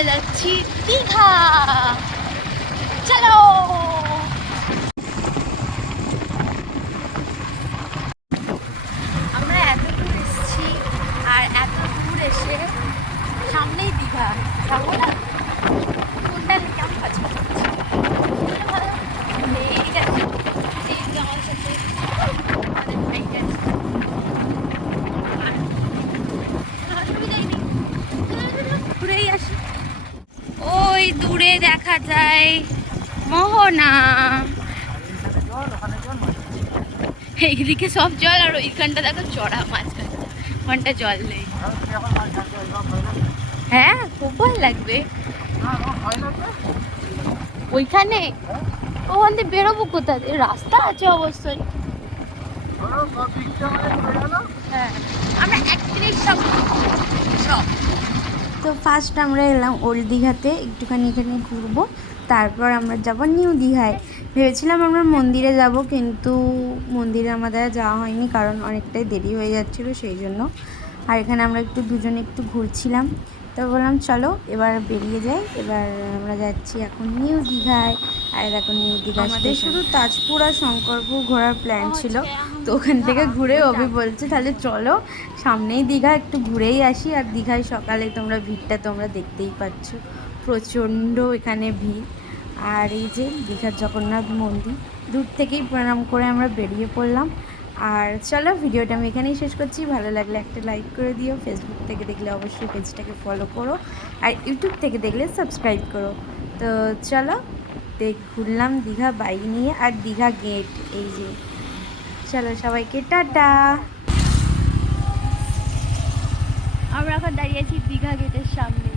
আমরা যাচ্ছি দীঘা। চলো। আমরা এত দূর এসেছি আর এত দূর এসে সামনেই দীঘা, যাবো না? কোনটা কেমন কাজ করছে ভালো ঠিক আছে। আমার সাথে আমাদের ভাইটা ঘুরেই আসি। ওই দূরে দেখা যায় মোহনা, এইদিকে সব জল আর ওইখানটা দেখো চড়া মাঝখানে, ওখানটা জল নেই। হ্যাঁ খুব ভয় লাগবে ওইখানে। ওখান থেকে বেরোবো কোথায়? রাস্তা আছে অবশ্যই। হ্যাঁ আমরা 31 সব। তো ফার্স্ট আমরা এলাম ওল্ড দীঘাতে, একটুখানি এখানে ঘুরবো, তারপর আমরা যাব নিউ দীঘায়। ভেবেছিলাম আমরা মন্দিরে যাব, কিন্তু মন্দিরে আমাদের যাওয়া হয়নি কারণ অনেকটাই দেরি হয়ে যাচ্ছিলো সেই জন্য। আর এখানে আমরা একটু দুজনে একটু ঘুরছিলাম, তো বললাম চলো এবার বেরিয়ে যাই। এবার আমরা যাচ্ছি এখন নিউ দীঘায়। আর এখন নিউ দীঘা আমাদের শুধু তাজপুর আর শঙ্করপুর ঘোরার প্ল্যান ছিল, তো ওখান থেকে ঘুরে অভি বলছে তাহলে চলো সামনেই দীঘা, একটু ঘুরেই আসি। আর দীঘায় সকালে তোমরা ভিড়টা তোমরা দেখতেই পাচ্ছ, প্রচণ্ড এখানে ভিড়। আর এই যে দীঘার জগন্নাথ মন্দির, দূর থেকেই প্রণাম করে আমরা বেরিয়ে পড়লাম। আর চলো ভিডিওটা আমি এখানেই শেষ করছি। ভালো লাগলে একটা লাইক করে দিও, ফেসবুক থেকে দেখলে অবশ্যই পেজটাকে ফলো করো, আর ইউটিউব থেকে দেখলে সাবস্ক্রাইব করো। তো চলো ঘুরলাম দীঘা বাইক নিয়ে, আর দীঘা গেট এই যে। চলো সবাইকে টাটা। আমরা এখন দাঁড়িয়ে আছি দীঘা গেটের সামনে।